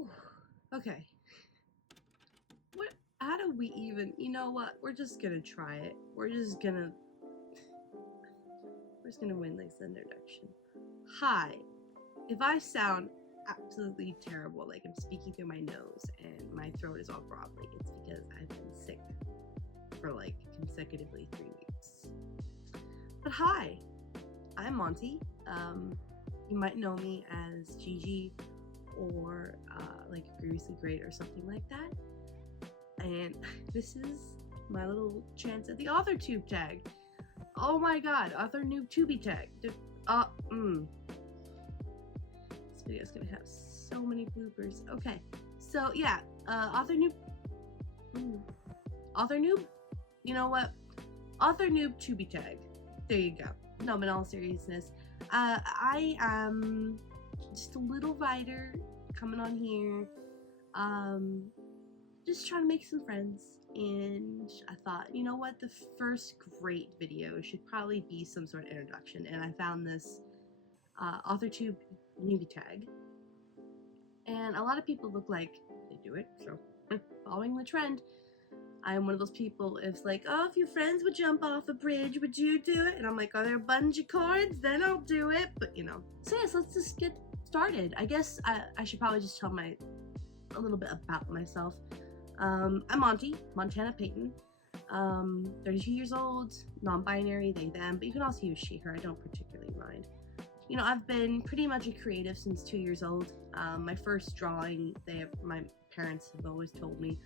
Whew. Okay. How do we even, you know what? We're just gonna try it. We're just gonna win this introduction. Hi. If I sound absolutely terrible, like I'm speaking through my nose and my throat is all grovelly, it's because I've been sick for like consecutively 3 weeks. But hi, I'm Monty. You might know me as Gigi or like Previously Great or something like that. And this is my little chance at the author tube tag. Oh my god, author noob tubey tag. This video's gonna have so many bloopers. Okay, so yeah, author noob, you know what? Author noob tubey tag. There you go. No, but in all seriousness, I am just a little writer coming on here, just trying to make some friends, and I thought, you know what, the first great video should probably be some sort of introduction, and I found this AuthorTube newbie tag, and a lot of people look like they do it, so following the trend. I'm one of those people, it's like, oh, if your friends would jump off a bridge, would you do it? And I'm like, are there bungee cords? Then I'll do it, but you know. So yes, let's just get started. I guess I should probably just tell a little bit about myself. I'm Monty, Montana Payton, 32 years old, non-binary, they, them, but you can also use she, her, I don't particularly mind. You know, I've been pretty much a creative since 2 years old. My first drawing, my parents have always told me,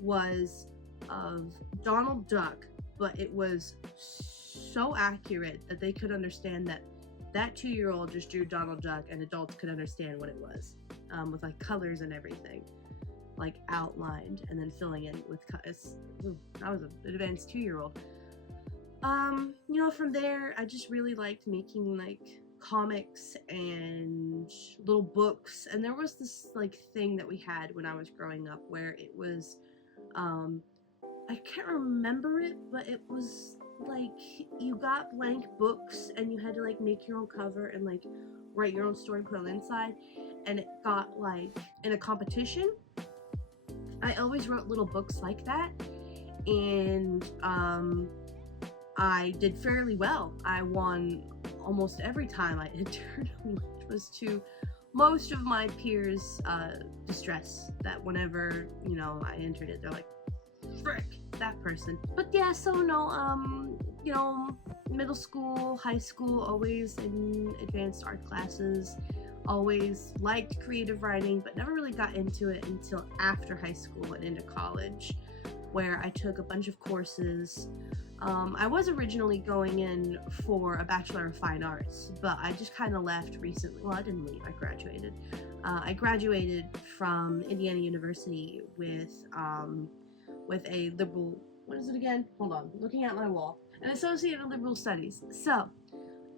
was of Donald Duck, but it was so accurate that they could understand that 2-year-old just drew Donald Duck and adults could understand what it was, with like colors and everything, like outlined and then filling in with colors. I was an advanced 2-year-old. You know, from there I just really liked making like comics and little books, and there was this like thing that we had when I was growing up where it was I can't remember it, but it was like you got blank books and you had to like make your own cover and like write your own story and put it on the inside, and it got like in a competition. I always wrote little books like that, and I did fairly well. I won almost every time I entered, which was to most of my peers' distress, that whenever, you know, I entered it, they're like, frick, that person. But yeah, so no, you know, middle school, high school, always in advanced art classes, always liked creative writing, but never really got into it until after high school and into college, where I took a bunch of courses. I was originally going in for a Bachelor of Fine Arts, but I just kind of left recently. Well, I didn't leave, I graduated. I graduated from Indiana University with a liberal, what is it again? Hold on, looking at my wall. An Associate in Liberal Studies. So,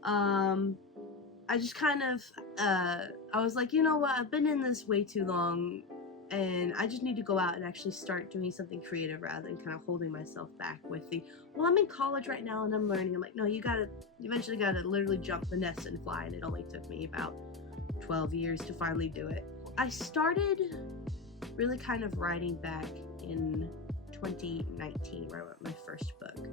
I just kind of, I was like, you know what, I've been in this way too long, and I just need to go out and actually start doing something creative rather than kind of holding myself back with the, well, I'm in college right now and I'm learning. I'm like, no, you eventually gotta literally jump the nest and fly, and it only took me about 12 years to finally do it. I started really kind of writing back in 2019, where I wrote my first book.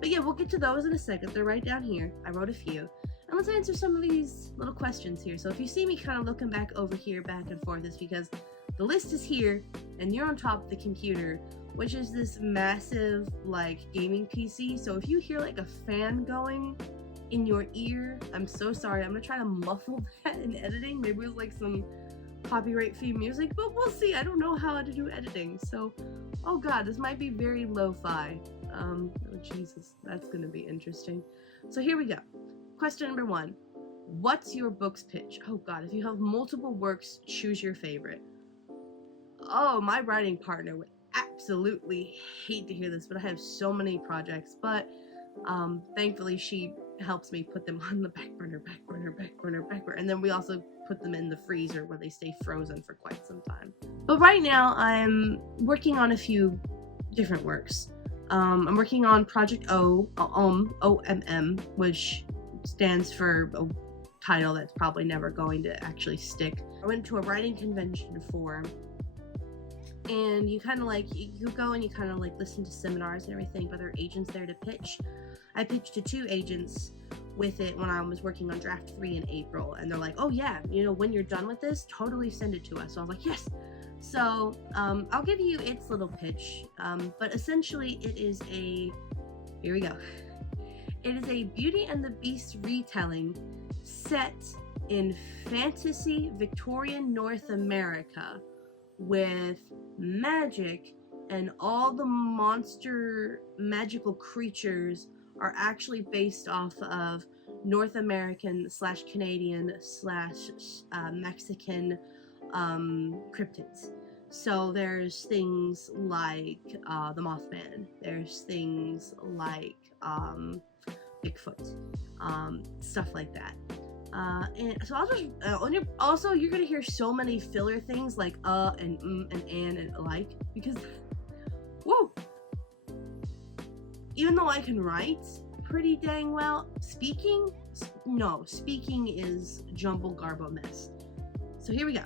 But yeah, we'll get to those in a second. They're right down here. I wrote a few. And let's answer some of these little questions here. So if you see me kind of looking back over here, back and forth, it's because the list is here and you're on top of the computer, which is this massive like gaming PC. So if you hear like a fan going in your ear, I'm so sorry. I'm gonna try to muffle that in editing. Maybe with like some copyright-free music, but we'll see. I don't know how to do editing, so oh god, this might be very lo-fi. Oh Jesus, that's gonna be interesting. So here we go. Question number 1. What's your book's pitch? Oh god, if you have multiple works, choose your favorite. Oh, my writing partner would absolutely hate to hear this, but I have so many projects, but thankfully she helps me put them on the back burner, and then we also put them in the freezer where they stay frozen for quite some time. But right now I'm working on a few different works. I'm working on Project OMM, which stands for title that's probably never going to actually stick. I went to a writing convention for, and you kind of like, you go and you kind of like listen to seminars and everything, but there are agents there to pitch. I pitched to 2 agents with it when I was working on draft 3 in April, and they're like, oh yeah, you know, when you're done with this, totally send it to us. So I was like, yes. So I'll give you its little pitch, but essentially it is a, here we go. It is a Beauty and the Beast retelling set in fantasy Victorian North America with magic, and all the monster magical creatures are actually based off of North American / Canadian / Mexican cryptids. So there's things like the Mothman, there's things like Bigfoot, stuff like that. And so I'll just also you're gonna hear so many filler things like and and like, because whoa, even though I can write pretty dang well, speaking is jumble garbo mess. So here we go.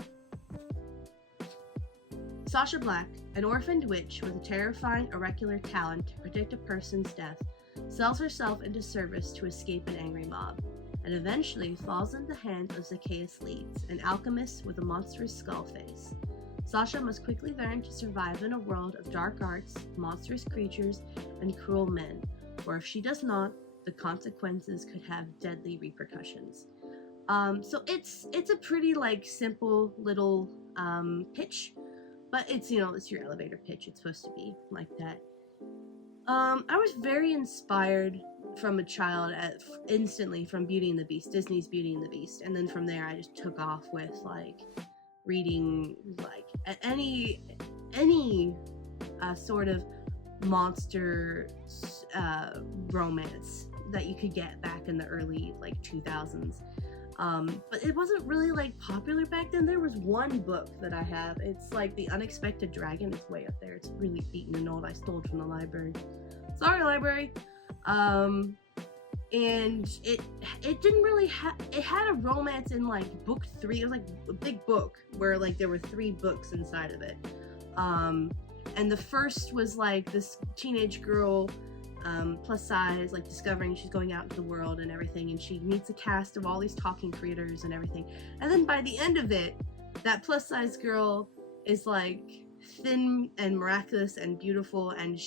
Sasha Black, an orphaned witch with a terrifying oracular talent to predict a person's death, sells herself into service to escape an angry mob, and eventually falls into the hands of 𝗔𝘂𝘁𝗵𝗀, an alchemist with a monstrous skull face. Sasha must quickly learn to survive in a world of dark arts, monstrous creatures, and cruel men, or if she does not, the consequences could have deadly repercussions. So it's a pretty like simple little pitch, but it's, you know, it's your elevator pitch. It's supposed to be like that. I was very inspired from a child instantly from Beauty and the Beast, Disney's Beauty and the Beast, and then from there I just took off with like reading like any sort of monster romance that you could get back in the early like 2000s. But it wasn't really like popular back then. There was one book that I have. It's like The Unexpected Dragon. It's way up there. It's really beaten and old. I stole it from the library. Sorry, library. And it didn't really have, it had a romance in like book 3. It was like a big book where like there were 3 books inside of it. And the first was like this teenage girl, plus size, like discovering she's going out into the world and everything, and she meets a cast of all these talking creators and everything. And then by the end of it, that plus size girl is like thin and miraculous and beautiful, and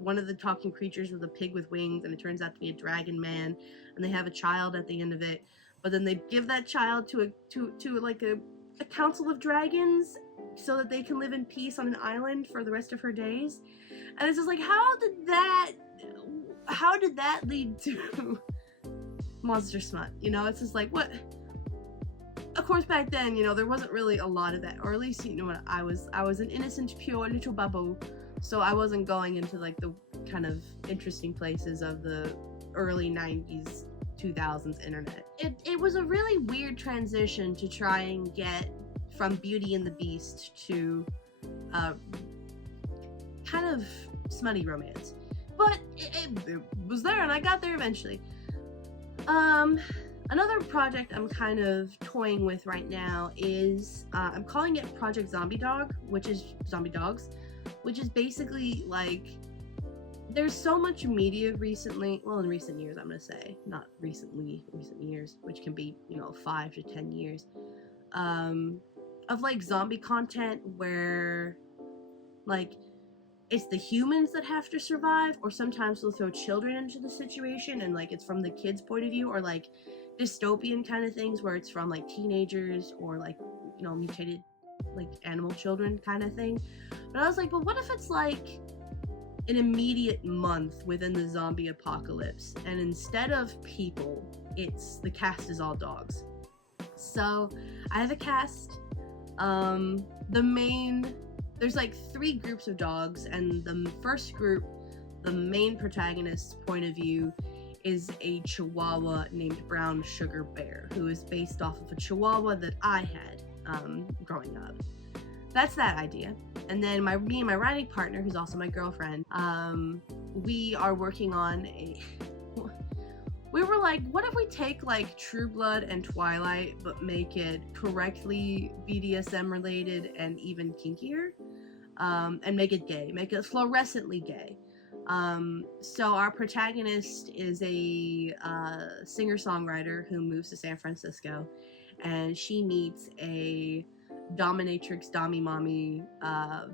one of the talking creatures was a pig with wings, and it turns out to be a dragon man, and they have a child at the end of it. But then they give that child to like a council of dragons so that they can live in peace on an island for the rest of her days. And it's just like, how did that lead to monster smut? You know, it's just like, what? Of course, back then, you know, there wasn't really a lot of that, or at least, you know, I was an innocent, pure little bubble, so I wasn't going into like the kind of interesting places of the early 90s, 2000s internet. It was a really weird transition to try and get from Beauty and the Beast to kind of smutty romance. But it was there, and I got there eventually. Another project I'm kind of toying with right now is, I'm calling it Project Zombie Dog, which is Zombie Dogs, which is basically like, there's so much media recently, well, in recent years, I'm gonna say, not recent years, which can be, you know, 5 to 10 years, of like zombie content where like it's the humans that have to survive, or sometimes they'll throw children into the situation and like it's from the kids' point of view, or like dystopian kind of things where it's from like teenagers or like, you know, mutated like animal children kind of thing. But I was like, but what if it's like an immediate month within the zombie apocalypse, and instead of people, it's the cast is all dogs. So I have a cast. There's like 3 groups of dogs, and the first group, the main protagonist's point of view is a Chihuahua named Brown Sugar Bear, who is based off of a Chihuahua that I had growing up. That's that idea. And then me and my writing partner, who's also my girlfriend, we are working on we were like, what if we take like True Blood and Twilight, but make it correctly BDSM related and even kinkier, and make it gay, make it fluorescently gay. So our protagonist is a singer-songwriter who moves to San Francisco, and she meets a dominatrix mommy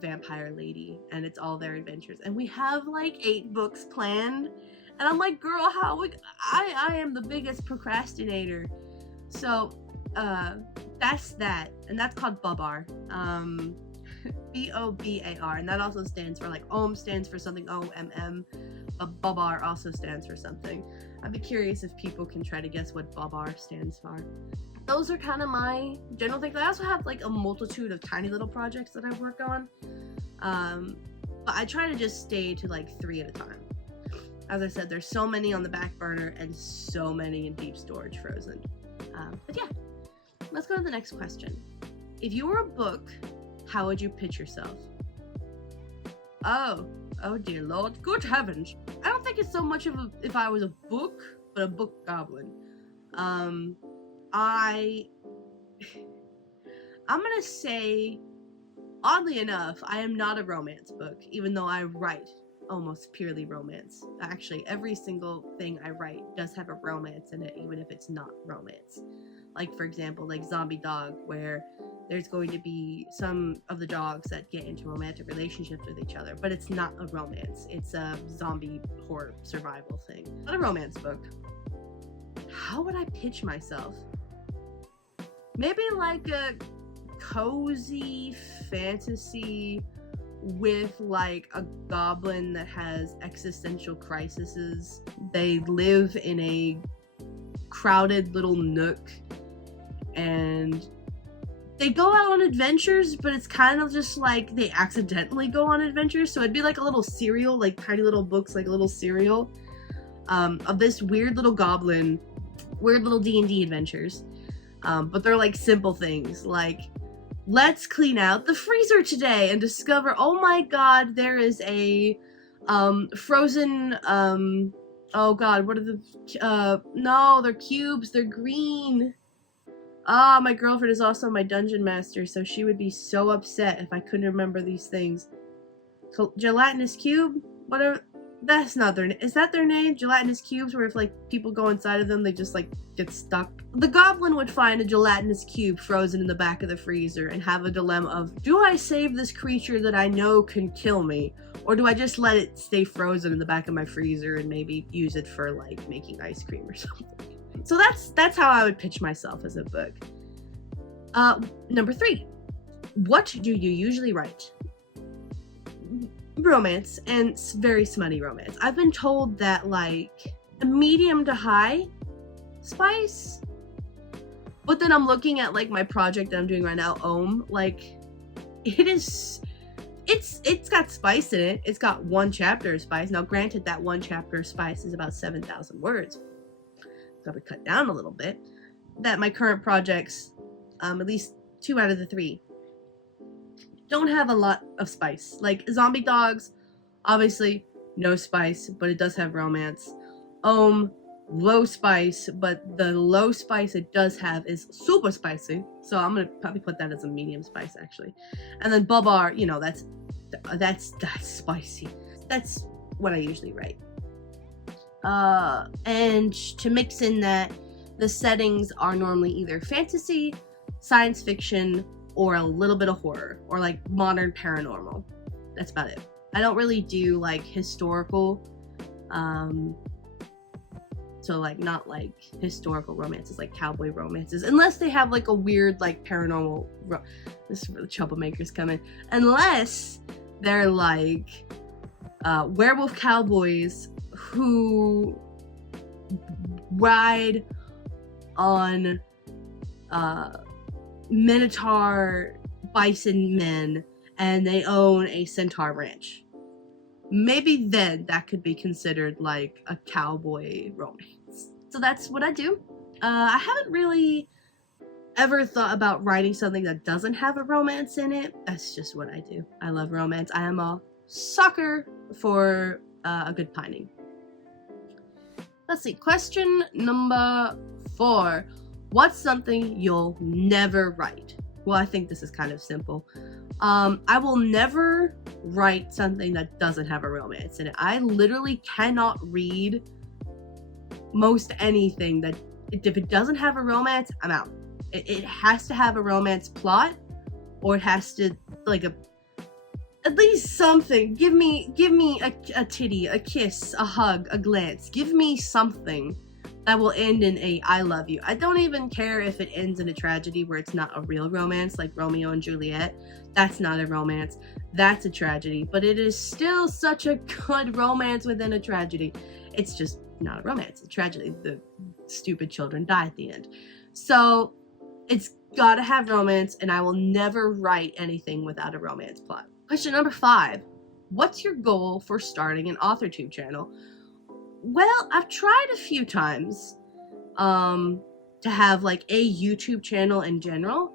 vampire lady, and it's all their adventures. And we have like 8 books planned, and I'm like, girl, I am the biggest procrastinator. So that's that, and that's called 𝗶𝗲𝘂. 𝗶𝗂𝘂𝗶𝗲, and that also stands for, like, Om stands for something, OMM, but 𝗶𝗲𝘂 also stands for something. I'd be curious if people can try to guess what 𝗶𝗲𝘂 stands for. Those are kind of my general things. I also have like a multitude of tiny little projects that I work on, but I try to just stay to like 3 at a time. As I said, there's so many on the back burner and so many in deep storage frozen. But yeah, let's go to the next question. If you were a book, how would you pitch yourself? Oh dear Lord, good heavens. I don't think it's so much of if I was a book, but a book goblin. I'm gonna say, oddly enough, I am not a romance book, even though I write almost purely romance. Actually, every single thing I write does have a romance in it, even if it's not romance. Like, for example, like Zombie Dog, where there's going to be some of the dogs that get into romantic relationships with each other, but it's not a romance. It's a zombie horror survival thing. Not a romance book. How would I pitch myself? Maybe like a cozy fantasy with like a goblin that has existential crises. They live in a crowded little nook and they go out on adventures, but it's kind of just like they accidentally go on adventures. So it'd be like a little serial, like tiny little books, like a little serial of this weird little goblin, weird little D&D adventures. But they're like simple things, like, let's clean out the freezer today and discover, oh my god, there is a frozen, oh god, what are the, no, they're cubes, they're green. Ah, my girlfriend is also my dungeon master, so she would be so upset if I couldn't remember these things. Gelatinous cube? Whatever. That's not their name. Is that their name? Gelatinous cubes, where if like people go inside of them, they just like get stuck. The goblin would find a gelatinous cube frozen in the back of the freezer and have a dilemma of, do I save this creature that I know can kill me, or do I just let it stay frozen in the back of my freezer and maybe use it for like making ice cream or something? So that's how I would pitch myself as a book. Number 3, what do you usually write? Romance, and very smutty romance. I've been told that like a medium to high spice, but then I'm looking at like my project that I'm doing right now, like it's got spice in it. It's got 1 chapter of spice. Now granted, that 1 chapter of spice is about 7,000 words. Probably cut down a little bit. That my current projects, at least 2 out of the 3, don't have a lot of spice. Like Zombie Dogs, obviously no spice, but it does have romance. Low spice, but the low spice it does have is super spicy, so I'm gonna probably put that as a medium spice actually. And then 𝗶𝗲𝘂, you know, that's spicy. That's what I usually write. And to mix in that, the settings are normally either fantasy, science fiction, or a little bit of horror, or like modern paranormal. That's about it. I don't really do like historical, so like not like historical romances, like cowboy romances, unless they have like a weird like paranormal, this is where the troublemakers come in, unless they're like werewolf cowboys who ride on minotaur bison men and they own a centaur ranch. Maybe then that could be considered like a cowboy romance. So that's what I do. I haven't really ever thought about writing something that doesn't have a romance in it. That's just what I do. I love romance. I am a sucker for a good pining. Let's see, question number 4. What's something you'll never write? Well, I think this is kind of simple. I will never write something that doesn't have a romance in it. I literally cannot read most anything that, if it doesn't have a romance, I'm out. It has to have a romance plot, or it has to, like, at least something. Give me a titty, a kiss, a hug, a glance. Give me something that will end in a I love you. I don't even care if it ends in a tragedy where it's not a real romance, like Romeo and Juliet. That's not a romance. That's a tragedy. But it is still such a good romance within a tragedy. It's just not a romance. It's a tragedy. The stupid children die at the end. So it's gotta have romance, and I will never write anything without a romance plot. Question number 5. What's your goal for starting an AuthorTube channel? Well, I've tried a few times to have like a YouTube channel in general.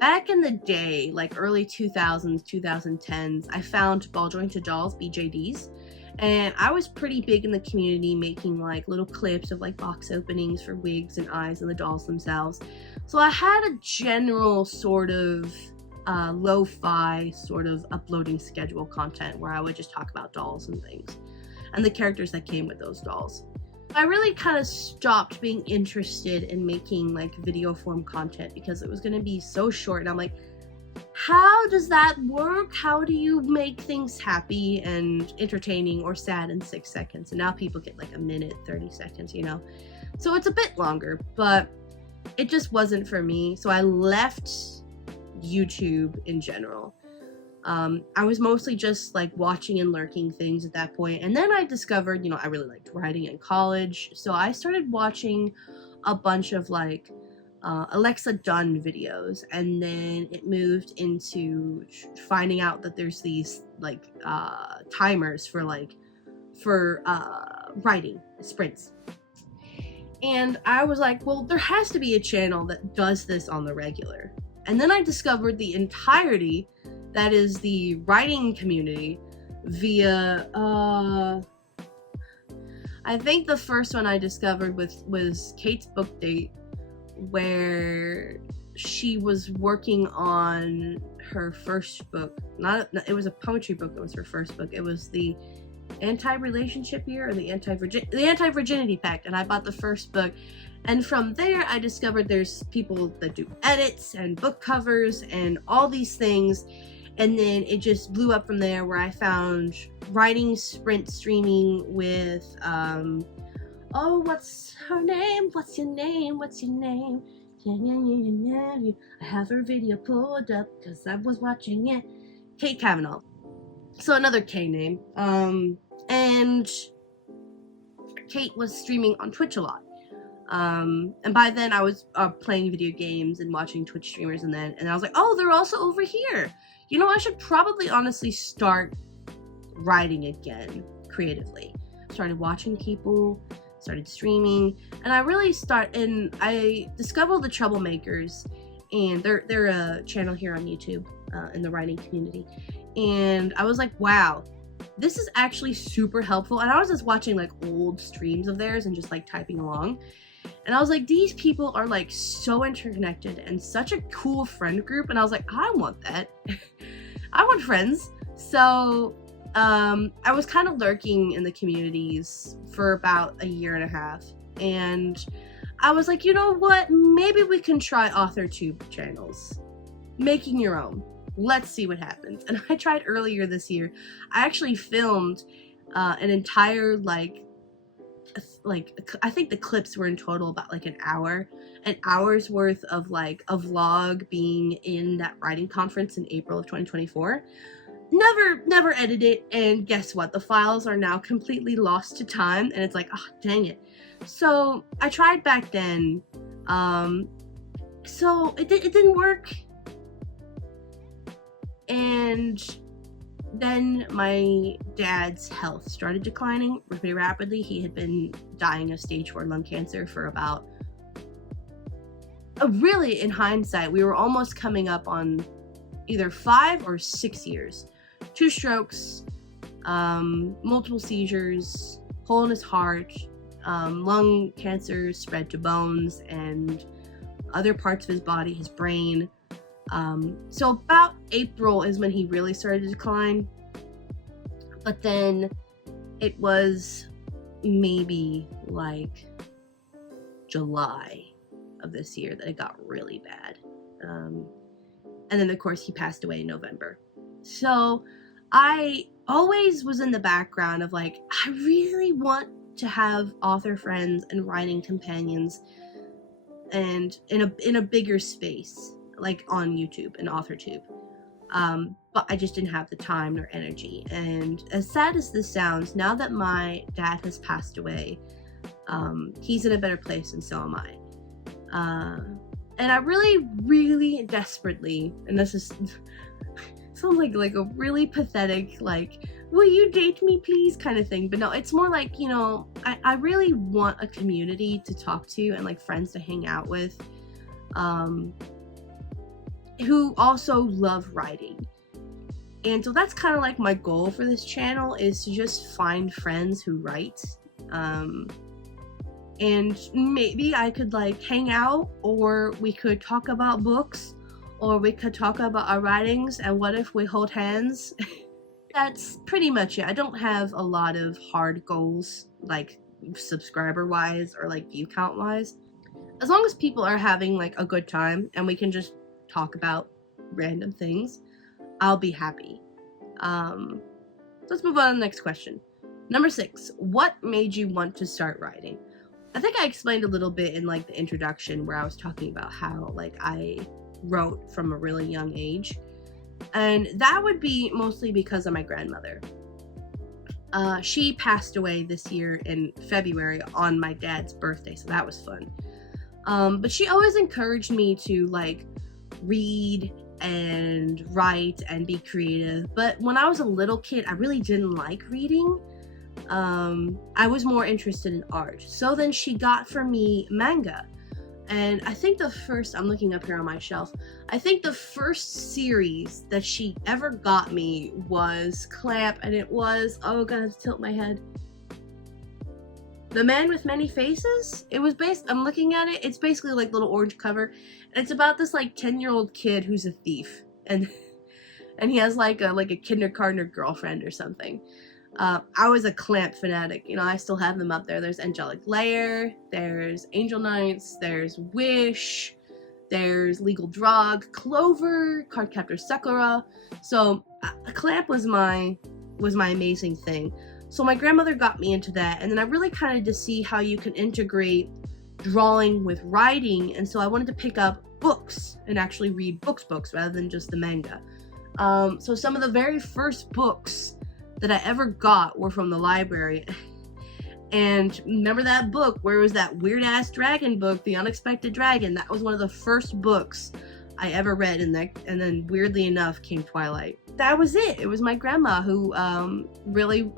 Back in the day, like early 2000s, 2010s, I found ball jointed dolls, BJDs, and I was pretty big in the community making like little clips of like box openings for wigs and eyes and the dolls themselves. So I had a general sort of lo-fi sort of uploading schedule content where I would just talk about dolls and things and the characters that came with those dolls. I really kind of stopped being interested in making like video form content because it was going to be so short, and I'm like, how does that work? How do you make things happy and entertaining or sad in 6 seconds? And now people get like a minute, 30 seconds, you know? So it's a bit longer, but it just wasn't for me. So I left YouTube in general. I was mostly just like watching and lurking things at that point, and then I discovered, you know, I really liked writing in college, so I started watching a bunch of like Alexa Dunn videos, and then it moved into finding out that there's these like timers for writing sprints. And I was like, well, there has to be a channel that does this on the regular. And then I discovered the entirety that is the writing community via, I think the first one I discovered was Kate's book date, where she was working on her first book. It was a poetry book that was her first book. It was the anti-relationship year, or the anti-virginity pact, and I bought the first book. And from there, I discovered there's people that do edits and book covers and all these things. And then it just blew up from there, where I found writing sprint streaming with, oh, what's her name? What's your name? What's your name? I have her video pulled up because I was watching it. 𝗂𝘂𝘁𝗵𝗄. So another K name. And Kate was streaming on Twitch a lot. And by then I was playing video games and watching Twitch streamers, and I was like, oh, they're also over here. You know, I should probably honestly start writing again creatively. Started watching people, started streaming, and I discovered the Troublemakers, and they're a channel here on YouTube in the writing community. And I was like, wow, this is actually super helpful. And I was just watching like old streams of theirs and just like typing along. And I was like, these people are like so interconnected and such a cool friend group. And I was like, I want that. I want friends. So I was kind of lurking in the communities for about a year and a half. And I was like, you know what? Maybe we can try AuthorTube channels. Making your own. Let's see what happens. And I tried earlier this year. I actually filmed an entire I think the clips were in total about like an hour's worth of like a vlog being in that writing conference in April of 2024. Never edited it, and guess what? The files are now completely lost to time, and it's like, oh, dang it. So I tried back then, so it didn't work. And then my dad's health started declining pretty rapidly. He had been dying of stage 4 lung cancer for about, really in hindsight, we were almost coming up on either 5 or 6 years. 2 strokes, multiple seizures, hole in his heart, Lung cancer spread to bones and other parts of his body, his brain. So about April is when he really started to decline. But then it was maybe like July of this year that it got really bad. And then of course he passed away in November. So I always was in the background of like, I really want to have author friends and writing companions and in a bigger space, like on YouTube and AuthorTube. But I just didn't have the time or energy. And as sad as this sounds, now that my dad has passed away, he's in a better place and so am I. And I really, really desperately, and this is sounds like a really pathetic, like, will you date me please kind of thing, but no, it's more like, you know, I really want a community to talk to and like friends to hang out with, who also love writing. And so that's kind of like my goal for this channel, is to just find friends who write. And maybe I could like hang out, or we could talk about books, or we could talk about our writings, and what if we hold hands? That's pretty much it. I don't have a lot of hard goals, like subscriber wise or like view count wise. As long as people are having like a good time and we can just talk about random things, I'll be happy. Let's move on to the next question. Number 6, what made you want to start writing? I think I explained a little bit in like the introduction where I was talking about how like I wrote from a really young age, and that would be mostly because of my grandmother. She passed away this year in February on my dad's birthday, so that was fun. But she always encouraged me to like read and write and be creative. But when I was a little kid, I really didn't like reading. I was more interested in art. So then she got for me manga. And I think the first, I'm looking up here on my shelf, I think the first series that she ever got me was 𝗏𝗏𝘄𝗵𝗏, and it was, oh god, I have to tilt my head, The Man with Many Faces. It was based, I'm looking at it, it's basically like little orange cover, and it's about this like 10-year-old kid who's a thief, and he has like a kindergartner girlfriend or something. I was a 𝗏𝗏𝘄𝗵𝗏 fanatic. You know, I still have them up there. There's Angelic Layer, there's Angel Knights, there's Wish, there's Legal Drug, Clover, Cardcaptor Sakura. So 𝗏𝗏𝘄𝗵𝗏 was my amazing thing. So my grandmother got me into that, and then I really kind of to see how you can integrate drawing with writing, and so I wanted to pick up books and actually read books rather than just the manga. So some of the very first books that I ever got were from the library. And remember that book where it was that weird ass dragon book, The Unexpected Dragon? That was one of the first books I ever read, and then weirdly enough came Twilight. That was it. It was my grandma who really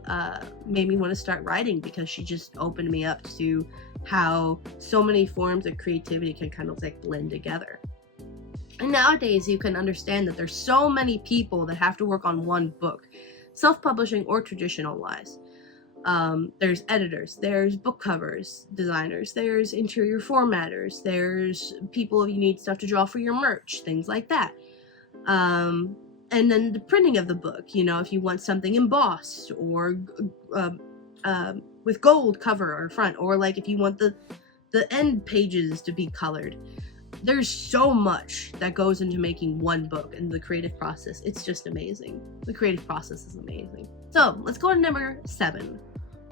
made me want to start writing, because she just opened me up to how so many forms of creativity can kind of like blend together. And nowadays you can understand that there's so many people that have to work on one book, self-publishing or traditional wise. There's editors, there's book covers designers, there's interior formatters, there's people if you need stuff to draw for your merch, things like that. And then the printing of the book, you know, if you want something embossed or with gold cover or front, or like if you want the end pages to be colored. There's so much that goes into making one book, and the creative process, it's just amazing. The creative process is amazing. So let's go to number 7.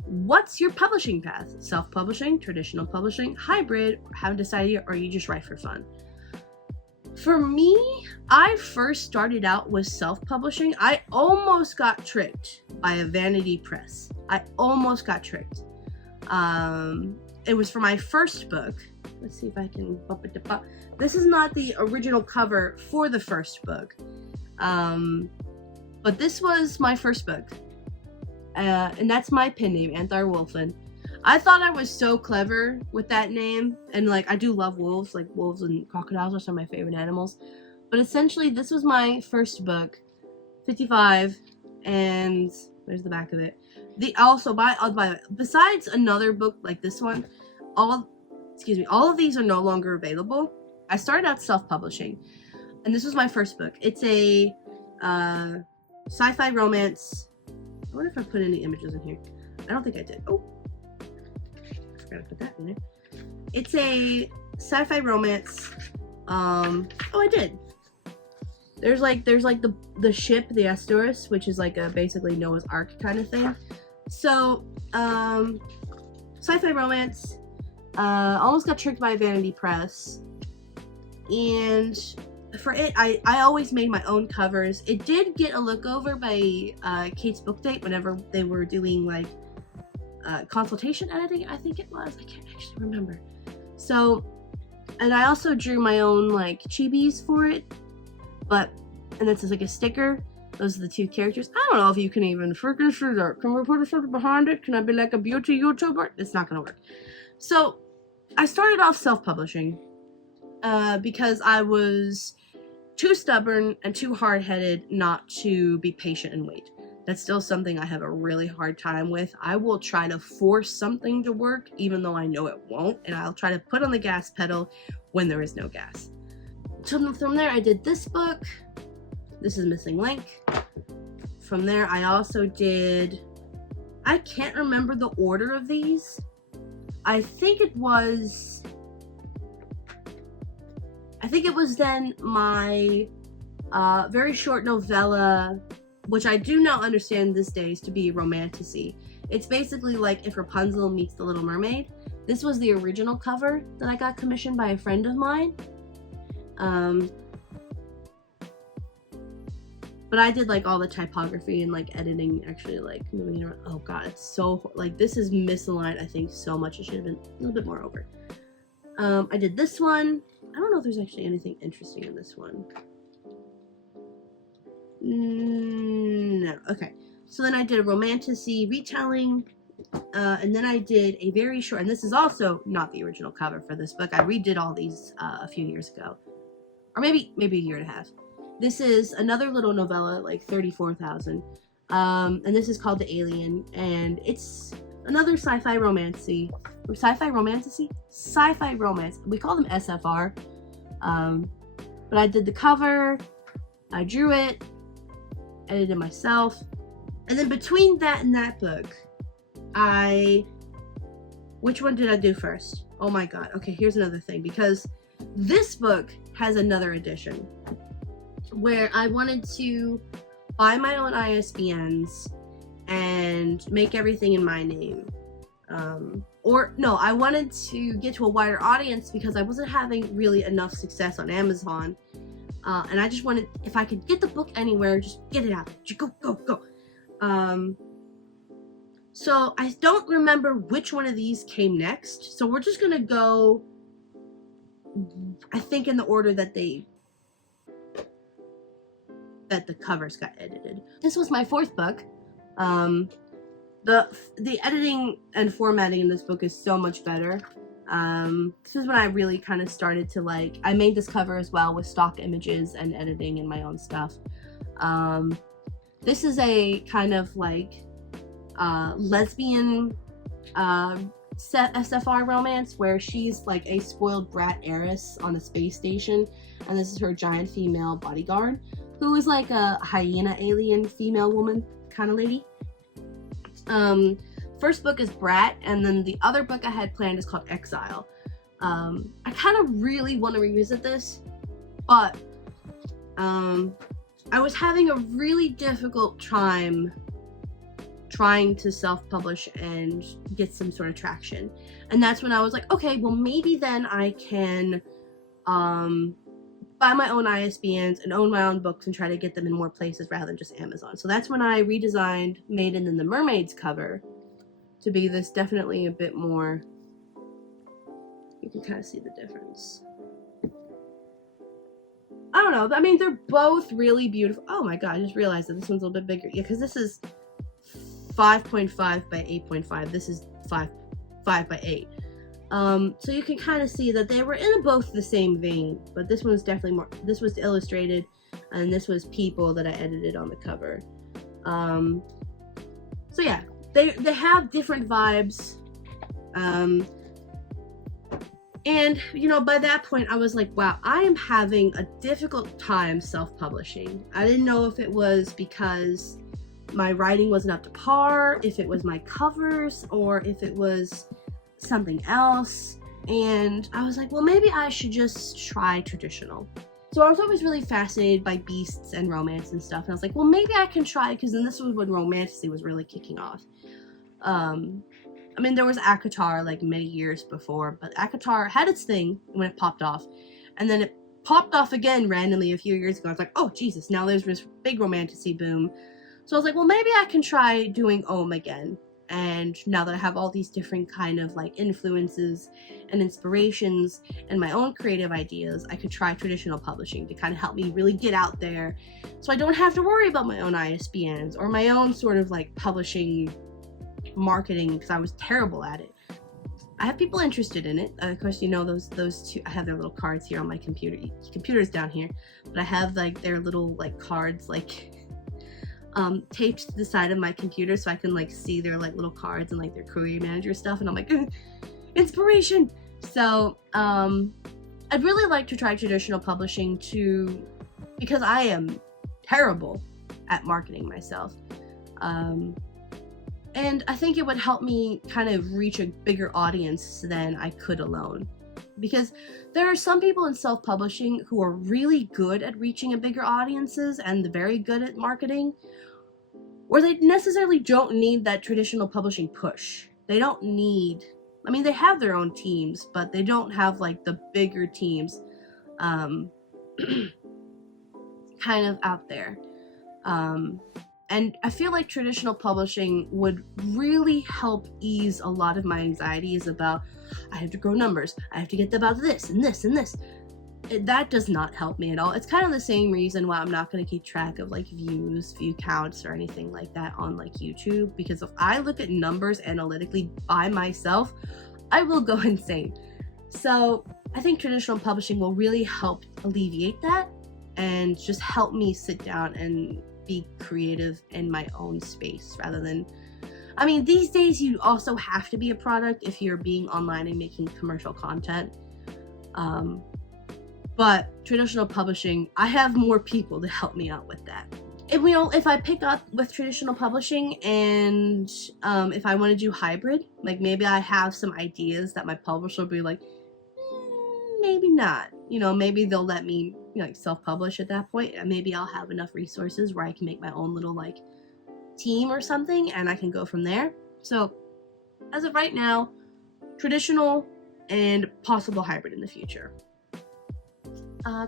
What's your publishing path? Self-publishing, traditional publishing, hybrid, haven't decided yet, or you just write for fun? For me, I first started out with self-publishing. I almost got tricked by a vanity press. I almost got tricked. It was for my first book. Let's see if I can bump it up. This is not the original cover for the first book. But this was my first book. And that's my pen name, 𝗏𝗏𝘄𝗏𝗏. I thought I was so clever with that name. And like, I do love wolves. Like, wolves and crocodiles are some of my favorite animals. But essentially, this was my first book, 55. And there's the back of it. besides another book like this one, all of these are no longer available. I started out self-publishing, and this was my first book. It's a sci-fi romance. I wonder if I put any images in here. I don't think I did. Oh, I forgot to put that in there. It's a sci-fi romance. Oh, I did. There's like the ship, the 𝗟𝗲𝘁𝗵𝗂𝘀, which is like a basically Noah's Ark kind of thing. So, sci-fi romance. Almost got tricked by Vanity Press, and for it, I always made my own covers. It did get a look over by Kate's Book Date whenever they were doing like consultation editing, I think it was. I can't actually remember. So, and I also drew my own like chibis for it, and this is like a sticker. Those are the two characters. I don't know if you can even freaking see that. Can we put something behind it? Can I be like a beauty YouTuber? It's not gonna work. So, I started off self-publishing because I was too stubborn and too hard-headed not to be patient and wait. That's still something I have a really hard time with. I will try to force something to work even though I know it won't, and I'll try to put on the gas pedal when there is no gas. So from there, I did this book. This is Missing Link. From there, I also did... I can't remember the order of these. I think it was then my very short novella, which I do now understand these days to be 𝗟𝗲𝘁𝗵𝗂𝗀. It's basically like if Rapunzel meets the Little Mermaid. This was the original cover that I got commissioned by a friend of mine. But I did like all the typography and like editing, actually like moving it around. Oh god, it's so, like this is misaligned I think so much. It should have been a little bit more over. I did this one. I don't know if there's actually anything interesting in this one. No. Okay. So then I did a 𝗟𝗲𝘁𝗵𝗂𝘀 retelling, and then I did a very short, and this is also not the original cover for this book. I redid all these a few years ago, or maybe a year and a half. This is another little novella, like 34,000, and this is called The Alien, and it's another sci-fi romance. Sci-fi romance. We call them SFR. But I did the cover, I drew it, edited myself, and then between that and that book, which one did I do first? Oh my god. Okay, here's another thing, because this book has another edition where I wanted to buy my own ISBNs and make everything in my name. I wanted to get to a wider audience because I wasn't having really enough success on Amazon. And I just wanted, if I could get the book anywhere, just get it out. Just go. So I don't remember which one of these came next. So we're just gonna go, I think, in the order that the covers got edited. This was my fourth book. The editing and formatting in this book is so much better. This is when I really kind of started to like, I made this cover as well with stock images and editing and my own stuff. This is a kind of like lesbian SFR romance where she's like a spoiled brat heiress on a space station, and this is her giant female bodyguard, who is like a hyena alien female woman kind of lady. First book is Brat, and then the other book I had planned is called Exile. I kind of really want to revisit this, but I was having a really difficult time trying to self-publish and get some sort of traction. And that's when I was like, okay, well maybe then I can buy my own ISBNs and own my own books and try to get them in more places rather than just Amazon. So that's when I redesigned Maiden and the Mermaids cover to be this definitely a bit more, you can kind of see the difference. I don't know, I mean, they're both really beautiful. Oh my god, I just realized that this one's a little bit bigger. Yeah, because this is 5.5 by 8.5. This is 5 by 8. So you can kind of see that they were in both the same vein, but this one was definitely more, this was illustrated, and this was people that I edited on the cover. So yeah, they have different vibes. And, you know, by that point, I was like, wow, I am having a difficult time self-publishing. I didn't know if it was because my writing wasn't up to par, if it was my covers, or if it was something else. And I was like, well, maybe I should just try traditional. So I was always really fascinated by beasts and romance and stuff. And I was like, well, maybe I can try, because then this was when romantasy was really kicking off. I mean, there was 𝗟𝗏𝘁𝗗𝗏 like many years before, but 𝗟𝗏𝗁 had its thing when it popped off. And then it popped off again randomly a few years ago. I was like, oh, Jesus, now there's this big romantasy boom. So I was like, well, maybe I can try doing 𝗏 again. And now that I have all these different kind of like influences and inspirations and my own creative ideas, I could try traditional publishing to kind of help me really get out there, so I don't have to worry about my own ISBNs or my own sort of like publishing marketing, because I was terrible at it. I have people interested in it. Of course, you know, those two, I have their little cards here on my computer's down here, but I have like their little like cards like taped to the side of my computer, so I can like see their like little cards and like their career manager stuff, and I'm like, inspiration. So I'd really like to try traditional publishing too, because I am terrible at marketing myself. And I think it would help me kind of reach a bigger audience than I could alone. Because there are some people in self-publishing who are really good at reaching a bigger audiences and very good at marketing, where they necessarily don't need that traditional publishing push. They don't need, I mean, they have their own teams, but they don't have like the bigger teams kind of out there. And I feel like traditional publishing would really help ease a lot of my anxieties about, I have to grow numbers, I have to get about this and this and this. That does not help me at all. It's kind of the same reason why I'm not going to keep track of like views, view counts, or anything like that on like YouTube, because if I look at numbers analytically by myself, I will go insane. So I think traditional publishing will really help alleviate that and just help me sit down and be creative in my own space, rather than, I mean, these days you also have to be a product if you're being online and making commercial content. But traditional publishing, I have more people to help me out with that. If, you know, if I pick up with traditional publishing and if I want to do hybrid, like maybe I have some ideas that my publisher will be like, maybe not. You know, maybe they'll let me, you know, like self-publish at that point, and maybe I'll have enough resources where I can make my own little like team or something, and I can go from there. So as of right now, traditional and possible hybrid in the future.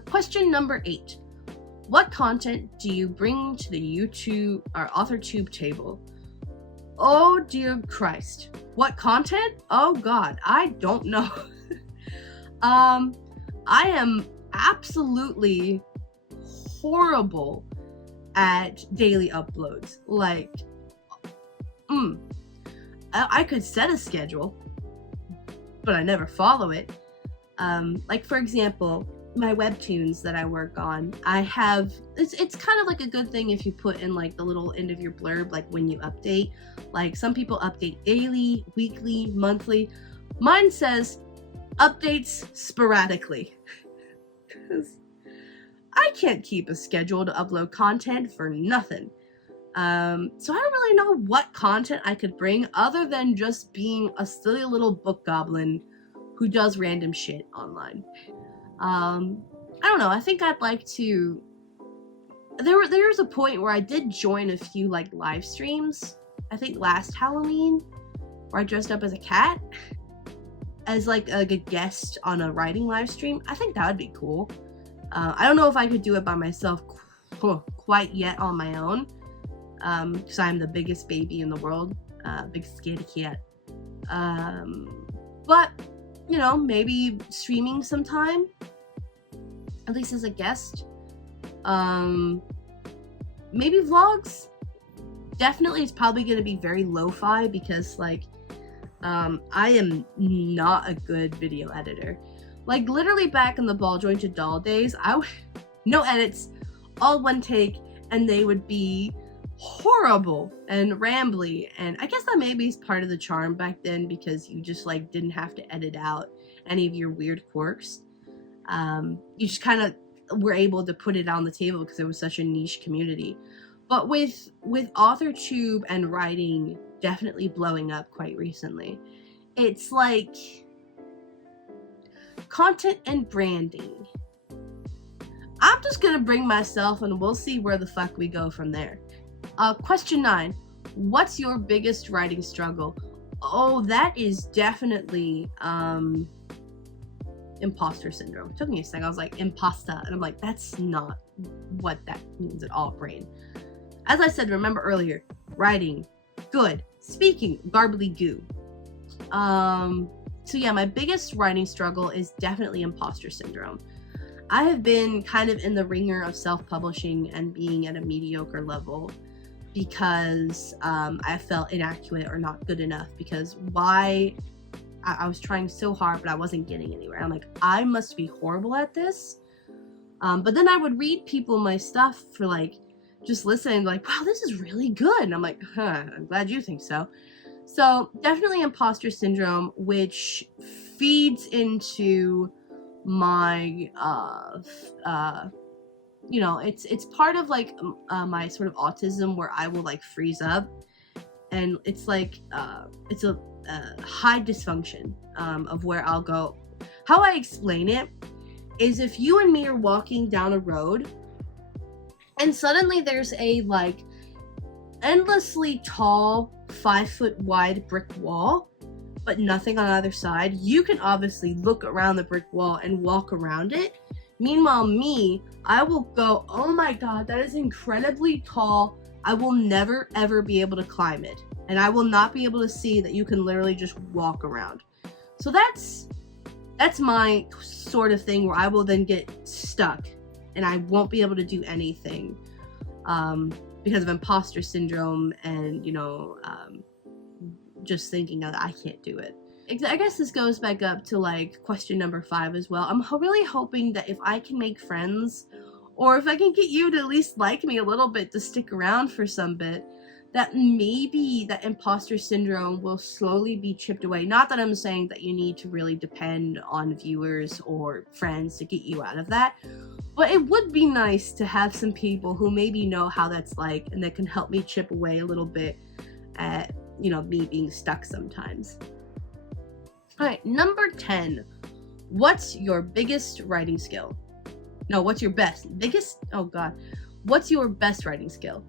Question number 8. What content do you bring to the YouTube or AuthorTube table? Oh dear Christ. What content? Oh God, I don't know. I am absolutely horrible at daily uploads. Like, I could set a schedule, but I never follow it. Like for example, my webtoons that I work on, I have, it's kind of like a good thing if you put in like the little end of your blurb, like when you update. Like some people update daily, weekly, monthly. Mine says updates sporadically. Because I can't keep a schedule to upload content for nothing. So I don't really know what content I could bring other than just being a silly little book goblin who does random shit online. I don't know, I think I'd like to, there was a point where I did join a few like live streams, I think last Halloween, where I dressed up as a cat, as like a guest on a writing live stream. I think that would be cool. I don't know if I could do it by myself quite yet on my own, because I'm the biggest baby in the world, big scaredy cat. But, you know, maybe streaming sometime, at least as a guest. Maybe vlogs. Definitely it's probably going to be very lo-fi, because like I am not a good video editor. Like literally back in the ball jointed doll days, no edits, all one take, and they would be horrible and rambly, and I guess that maybe is part of the charm back then, because you just like didn't have to edit out any of your weird quirks. You just kind of were able to put it on the table because it was such a niche community. But with AuthorTube and writing definitely blowing up quite recently, it's like content and branding. I'm just gonna bring myself and we'll see where the fuck we go from there. Question 9. What's your biggest writing struggle? Oh, that is definitely imposter syndrome. It took me a second. I was like, impasta. And I'm like, that's not what that means at all, brain. As I said, remember earlier, writing, good. Speaking, garbly goo. So yeah, my biggest writing struggle is definitely imposter syndrome. I have been kind of in the ringer of self-publishing and being at a mediocre level because I felt inadequate or not good enough, because I was trying so hard but I wasn't getting anywhere. I'm like, I must be horrible at this. But then I would read people my stuff for like, just listening, like, wow, this is really good. And I'm like, I'm glad you think so. So definitely imposter syndrome, which feeds into my, you know, it's part of like my sort of autism where I will like freeze up, and it's like it's a high dysfunction of where I'll go. How I explain it is, if you and me are walking down a road and suddenly there's a like endlessly tall 5-foot wide brick wall but nothing on either side, you can obviously look around the brick wall and walk around it. Meanwhile, me, I will go, oh my god, that is incredibly tall. I will never ever be able to climb it, and I will not be able to see that you can literally just walk around. So that's my sort of thing, where I will then get stuck and I won't be able to do anything because of imposter syndrome and, you know, just thinking that I can't do it. I guess this goes back up to like question number 5 as well. I'm really hoping that if I can make friends, or if I can get you to at least like me a little bit, to stick around for some bit, that maybe that imposter syndrome will slowly be chipped away. Not that I'm saying that you need to really depend on viewers or friends to get you out of that, but it would be nice to have some people who maybe know how that's like and that can help me chip away a little bit at, you know, me being stuck sometimes. All right, number 10. What's your biggest writing skill? No, what's your biggest? Oh god. What's your best writing skill?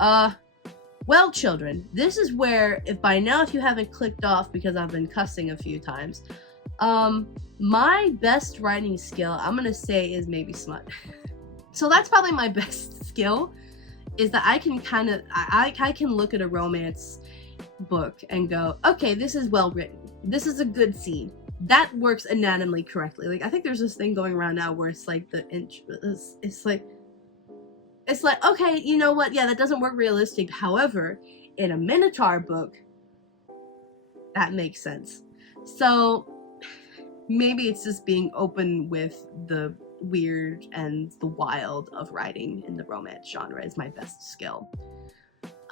Well, children, this is where, if by now if you haven't clicked off because I've been cussing a few times, my best writing skill, I'm gonna say, is maybe smut. So that's probably my best skill, is that I can kind of, I can look at a romance book and go, okay, this is well written. This is a good scene. That works anatomically correctly. Like, I think there's this thing going around now where it's like it's like, okay, you know what? Yeah, that doesn't work realistic. However, in a Minotaur book, that makes sense. So maybe it's just being open with the weird and the wild of writing in the romance genre is my best skill.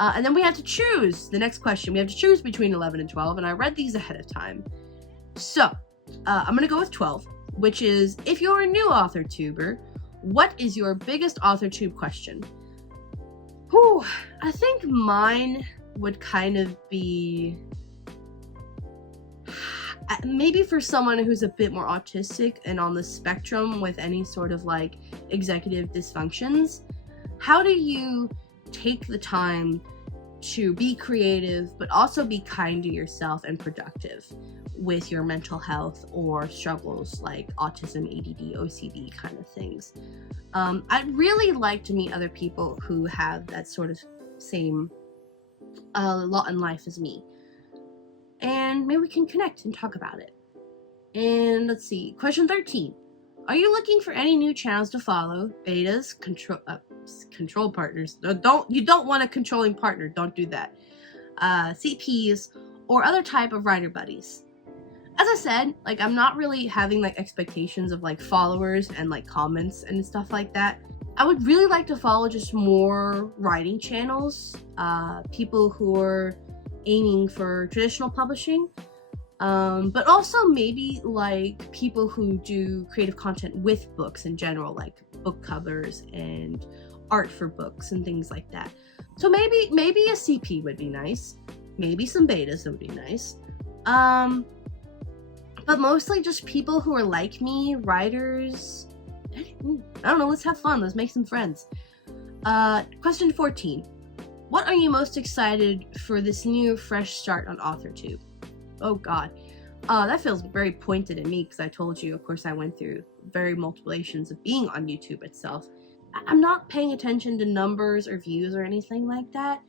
And then we have to choose the next question. We have to choose between 11 and 12, and I read these ahead of time. So I'm gonna go with 12, which is, if you're a new AuthorTuber, what is your biggest AuthorTube question? Whew, I think mine would kind of be, maybe for someone who's a bit more autistic and on the spectrum with any sort of like executive dysfunctions, how do you take the time to be creative but also be kind to yourself and productive with your mental health or struggles like autism, ADD, OCD kind of things? I'd really like to meet other people who have that sort of same lot in life as me, and maybe we can connect and talk about it. And let's see, question 13. Are you looking for any new channels to follow? Betas, control partners. You don't want a controlling partner. Don't do that. CPs, or other type of writer buddies. As I said, like, I'm not really having like expectations of like followers and like comments and stuff like that. I would really like to follow just more writing channels, people who are aiming for traditional publishing, but also maybe like people who do creative content with books in general, like book covers and art for books and things like that. So maybe a CP would be nice, maybe some betas would be nice, but mostly just people who are like me, writers. I don't know, let's have fun, let's make some friends. Question 14. What are you most excited for this new fresh start on AuthorTube? Oh god. That feels very pointed at me because I told you, of course, I went through very multiplications of being on YouTube itself. I'm not paying attention to numbers or views or anything like that.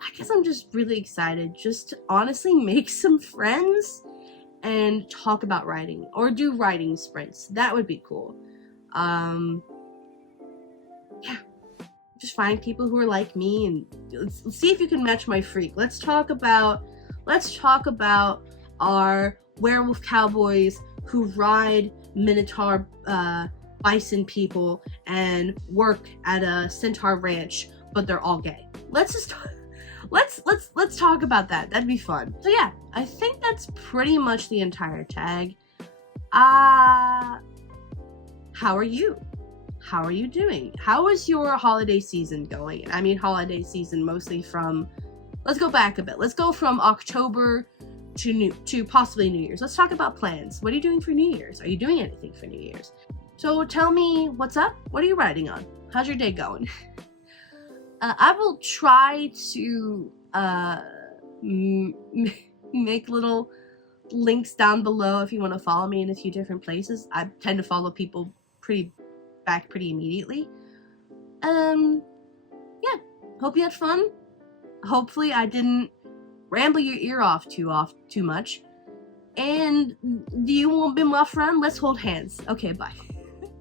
I guess I'm just really excited just to honestly make some friends and talk about writing, or do writing sprints. That would be cool. Yeah, just find people who are like me, and let's see if you can match my freak. Let's talk about our werewolf cowboys who ride minotaur bison people and work at a centaur ranch, but they're all gay. Let's talk about that. That'd be fun. So yeah, I think that's pretty much the entire tag. How are you? How are you doing? How is your holiday season going? I mean, holiday season mostly from, let's go back a bit. Let's go from October to possibly New Year's. Let's talk about plans. What are you doing for New Year's? Are you doing anything for New Year's? So tell me what's up. What are you writing on? How's your day going? I will try to make little links down below if you want to follow me in a few different places. I tend to follow people pretty immediately. Yeah, hope you had fun. Hopefully I didn't ramble your ear off too much. And do you want to be my friend? Let's hold hands. Okay, bye.